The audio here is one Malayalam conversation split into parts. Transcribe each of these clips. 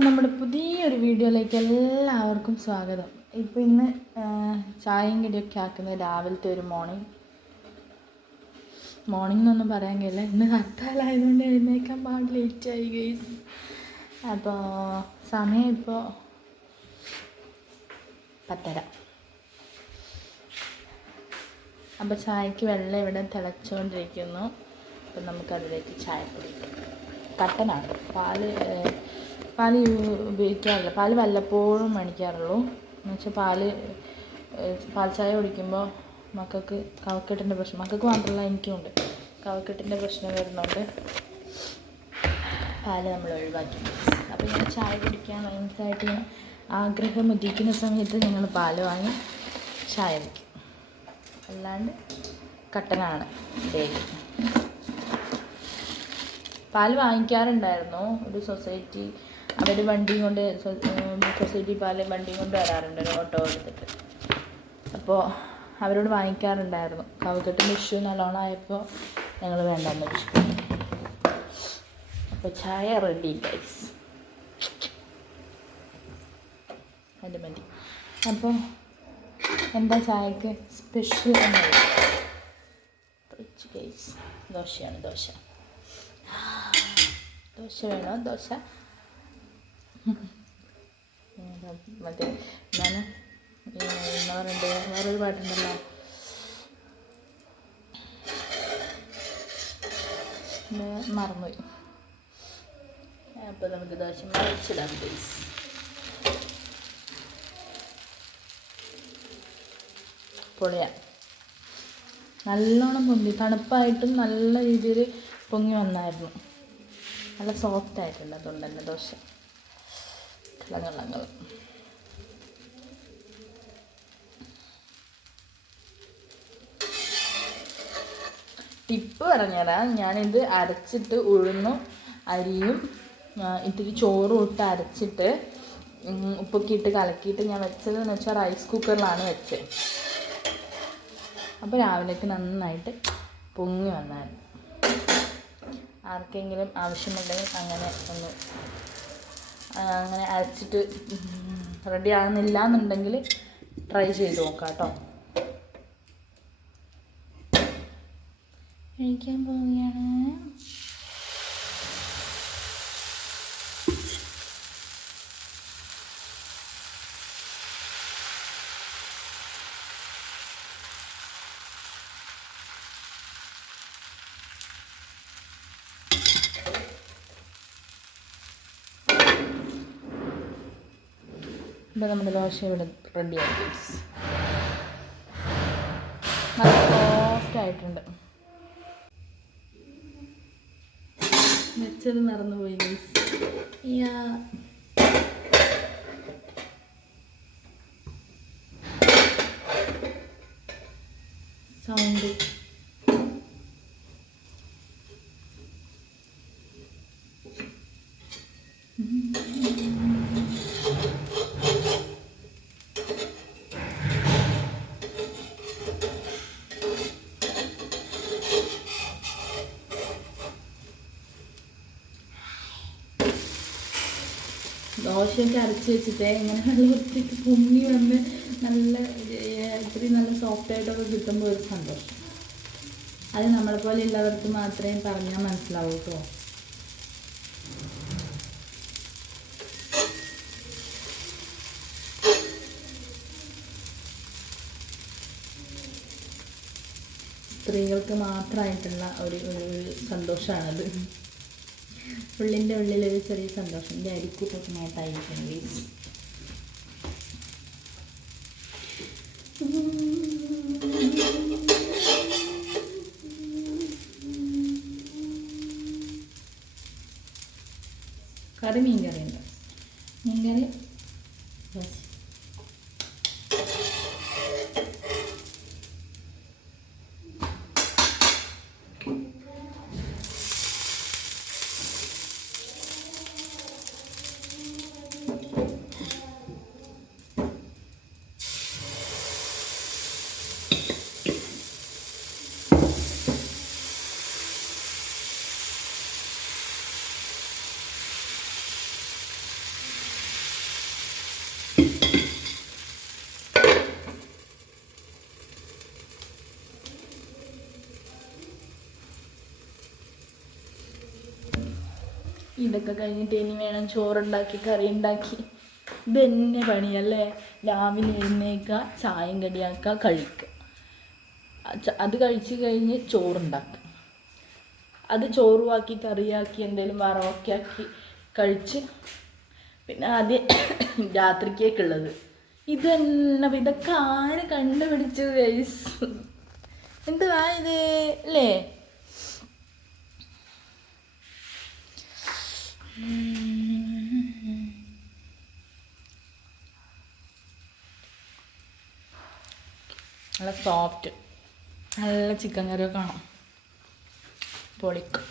അപ്പോൾ നമ്മുടെ പുതിയൊരു വീഡിയോയിലേക്ക് എല്ലാവർക്കും സ്വാഗതം. ഇപ്പോൾ ഇന്ന് ചായയും കടിയൊക്കെ ആക്കുന്നത് രാവിലത്തെ ഒരു മോർണിംഗ് എന്നൊന്നും പറയാൻ കഴിയില്ല. ഇന്ന് ഹർത്താലായതുകൊണ്ട് എഴുന്നേക്കാൻ പാട് ലേറ്റായി ഗൈസ്. അപ്പോൾ സമയം ഇപ്പോൾ 10:30. അപ്പോൾ ചായക്ക് വെള്ളം ഇവിടെ തിളച്ചുകൊണ്ടിരിക്കുന്നു. അപ്പം നമുക്കതിലേക്ക് ചായ കുടിക്കാം. കട്ടനാണ്. പാല് ഉപയോഗിക്കാറില്ല. പാല് വല്ലപ്പോഴും മേടിക്കാറുള്ളൂ. എന്നുവെച്ചാൽ പാൽ ചായ കുടിക്കുമ്പോൾ മക്കൾക്ക് കഫക്കെട്ടിൻ്റെ പ്രശ്നം, മക്കൾക്ക് മാത്രമല്ല എനിക്കും ഉണ്ട്, കഫക്കെട്ടിൻ്റെ പ്രശ്നം വരുന്നുണ്ട്. പാല് നമ്മൾ ഒഴിവാക്കി. അപ്പോൾ ഞാൻ ചായ കുടിക്കാൻ ഭയങ്കരമായിട്ട് ആഗ്രഹം ഉദിക്കുന്ന സമയത്ത് ഞങ്ങൾ പാല് വാങ്ങി ചായ വയ്ക്കും. അല്ലാണ്ട് കട്ടനാണ് ഡെയിലി. പാൽ വാങ്ങിക്കാറുണ്ടായിരുന്നു. ഒരു സൊസൈറ്റി അവർ വണ്ടിയും കൊണ്ട് സൊസൈറ്റി പാല് വണ്ടിയും കൊണ്ട് വരാറുണ്ട്, ഒരു ഓട്ടോ എടുത്തിട്ട്. അപ്പോൾ അവരോട് വാങ്ങിക്കാറുണ്ടായിരുന്നു. കഫക്കെട്ടിൻ്റെ ഇഷ്യൂ നല്ലോണം ആയപ്പോൾ ഞങ്ങൾ വേണ്ടെന്ന് വെച്ചു. അപ്പോൾ ചായ റെഡി ഗൈസ്, അത് മതി. അപ്പോൾ എന്താ ചായക്ക് സ്പെഷ്യൽ എന്നത് ഗൈസ്? ദോശയാണ്. ദോശ വേണോ? ദോശ മറ്റേ ഞാൻ എന്താ പറയണ്ടേ, വേറൊരു പാട്ടുണ്ടല്ലോ, മറന്നുപോയി. അപ്പോൾ നമുക്ക് ദോശ മറിച്ചിടാം ഗൈസ്. പൊളിയാണ്. നല്ലോണം പൊങ്ങി, തണുപ്പായിട്ടും നല്ല രീതിയിൽ പൊങ്ങി വന്നായിരുന്നു. നല്ല സോഫ്റ്റ് ആയിട്ടുണ്ട്. അതുകൊണ്ട് തന്നെ ദോശ കിളങ്ങൾ. ടിപ്പ് പറഞ്ഞുതരാം. ഞാനിത് അരച്ചിട്ട് ഉഴുന്നും അരിയും ഇത്തിരി ചോറും ഇട്ട് അരച്ചിട്ട് ഉപ്പൊക്കെ ഇട്ട് കലക്കിയിട്ട് ഞാൻ വെച്ചതെന്ന് വെച്ചാൽ റൈസ് കുക്കറിലാണ് വെച്ചത്. അപ്പോൾ രാവിലേക്ക് നന്നായിട്ട് പൊങ്ങി വന്നായിരുന്നു. ആർക്കെങ്കിലും ആവശ്യമുണ്ടെങ്കിൽ അങ്ങനെ അരച്ചിട്ട് റെഡി ആകുന്നില്ല എന്നുണ്ടെങ്കിൽ ട്രൈ ചെയ്ത് നോക്കാം കേട്ടോ. കഴിക്കാൻ പോവുകയാണ്. ഇപ്പോൾ നമ്മുടെ ദോശ ഇവിടെ റെഡിയായി ഗൈസ്. നല്ല സോഫ്റ്റ് ആയിട്ടുണ്ട്. വെച്ചത് മറന്നുപോയി ഗൈസ്. സൗണ്ട് ദോശയൊക്കെ അരച്ച് വെച്ചിട്ട് ഇങ്ങനെ വെള്ളം ഒത്തിരി പൊങ്ങി വന്ന് നല്ല ഇത്രയും നല്ല സോഫ്റ്റായിട്ടൊക്കെ കിട്ടുമ്പോൾ ഒരു സന്തോഷം. അത് നമ്മളെപ്പോലെ ഉള്ളവർക്ക് മാത്രമേ പറഞ്ഞാൽ മനസ്സിലാവൂ കേട്ടോ. സ്ത്രീകൾക്ക് മാത്രമായിട്ടുള്ള ഒരു സന്തോഷമാണത്. ഉള്ളിൻ്റെ ഉള്ളിലൊരു ചെറിയ സന്തോഷം. എൻ്റെ അരിക്കൂട്ടത്തിനായിട്ടായിരിക്കും ഗൈസ്. മീൻകറി ഉണ്ട്. മീൻകറി ബസ്. ഇതൊക്കെ കഴിഞ്ഞിട്ട് ഇനി വേണം ചോറുണ്ടാക്കി കറി ഉണ്ടാക്കി. ഇതെന്നെ പണിയല്ലേ. രാവിലെ എഴുന്നേൽക്കുക, ചായയും കടിയാക്കുക, കഴിക്കുക. അത് കഴിച്ച് കഴിഞ്ഞ് ചോറുണ്ടാക്കുക. അത് ചോറുമാക്കി കറിയാക്കി എന്തെങ്കിലും വറവൊക്കെ ആക്കി കഴിച്ച് പിന്നെ ആദ്യം രാത്രിക്കേക്കുള്ളത് ഇതന്നെ. ഇതൊക്കെ ആര് കണ്ടുപിടിച്ചു ഗൈസ്? എന്തുവാ ഇത് അല്ലേ? നല്ല സോഫ്റ്റ്, നല്ല ചിക്കൻ കറിയൊക്കെ കാണാം. പൊളിക്കും.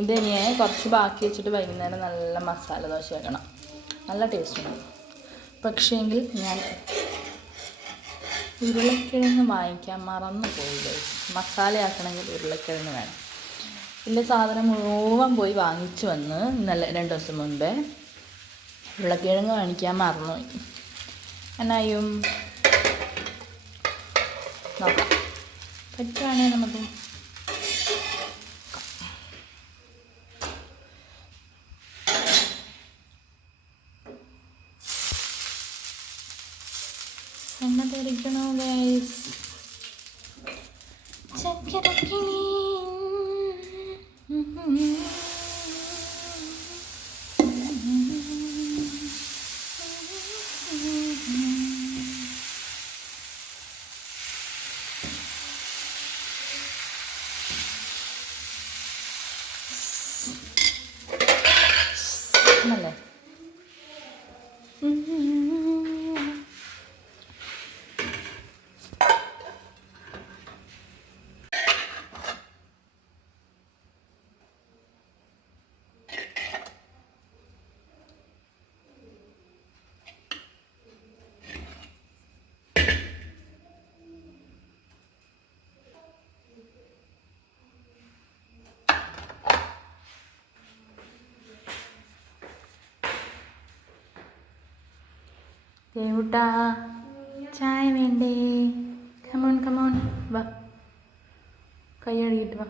ഇതിനി കുറച്ച് ബാക്കി വെച്ചിട്ട് വൈകുന്നേരം നല്ല മസാല ദോശ ആക്കണം. നല്ല ടേസ്റ്റ് ഉണ്ട്. പക്ഷേങ്കിൽ ഞാൻ ഉരുളക്കിഴങ്ങ് വാങ്ങിക്കാൻ മറന്നു പോയില്ലേ. മസാലയാക്കണമെങ്കിൽ ഉരുളക്കിഴങ്ങ് വേണം. ഇതിൻ്റെ സാധനം മുഴുവൻ പോയി വാങ്ങിച്ചു വന്ന് ഇന്നലെ 2 ദിവസം മുൻപേ ഉരുളക്കിഴങ്ങ് വാങ്ങിക്കാൻ മറന്നുപോയി. എന്നായും നോക്കാം, പറ്റുവാണെങ്കിൽ നമുക്ക് എണ്ണ തെറിക്കണോ ഗൈസ്? ചക്കരക്കിളി അല്ലേ? ദേവുട്ടാ, ചായ വേണ്ടേ? കമോൺ കമോൺ, വാ, കൈ കഴുകിയിട്ട് വാ.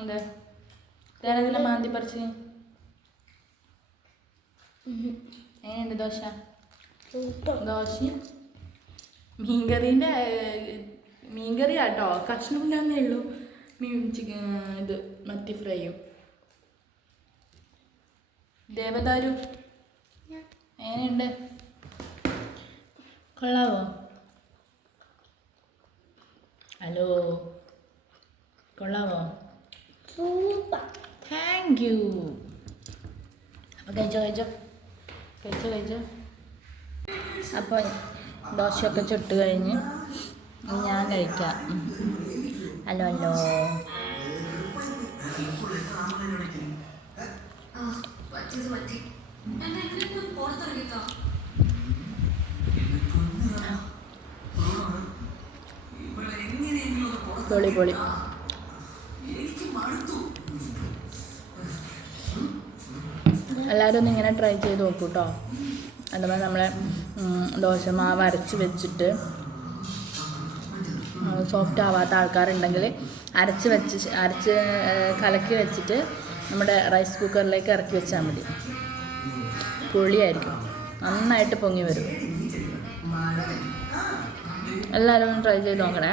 ഉണ്ട് ഞാനതിലെ മാന്തി പറിച്ച്. എങ്ങനെയുണ്ട് ദോശ? ദോശയും മീൻകറി ആട്ടോ, കഷ്ണമില്ലാന്നേ ഉള്ളൂ. ചിക്കൻ ഇത് മത്തി ഫ്രൈയും. ദേവദാരു എങ്ങനെയുണ്ട്? കൊള്ളാവോ? ഹലോ, കൊള്ളാവോ? Thank you. അപ്പോൾ കഴിച്ചോ. അപ്പോൾ ദോശയൊക്കെ ചുട്ട് കഴിഞ്ഞ് ഞാൻ കഴിക്കാം. ഹലോ പൊളി. എല്ലാവരും ഒന്ന് ഇങ്ങനെ ട്രൈ ചെയ്ത് നോക്കൂ കേട്ടോ. അതുപോലെ നമ്മളെ ദോശമാവ് അരച്ച് വെച്ചിട്ട് സോഫ്റ്റ് ആവാത്ത ആൾക്കാരുണ്ടെങ്കിൽ അരച്ച് കലക്കി വെച്ചിട്ട് നമ്മുടെ റൈസ് കുക്കറിലേക്ക് ഇറക്കി വെച്ചാൽ മതി. പൊളിയായിരിക്കും, നന്നായിട്ട് പൊങ്ങി വരും. എല്ലാവരും ട്രൈ ചെയ്ത് നോക്കണേ.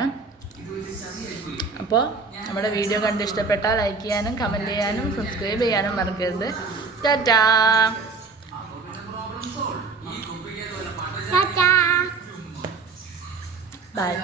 അപ്പോൾ നമ്മുടെ വീഡിയോ കണ്ട് ഇഷ്ടപ്പെട്ടാൽ ലൈക്ക് ചെയ്യാനും കമൻറ്റ് ചെയ്യാനും സബ്സ്ക്രൈബ് ചെയ്യാനും മറക്കരുത്. ടാറ്റാ. Bye.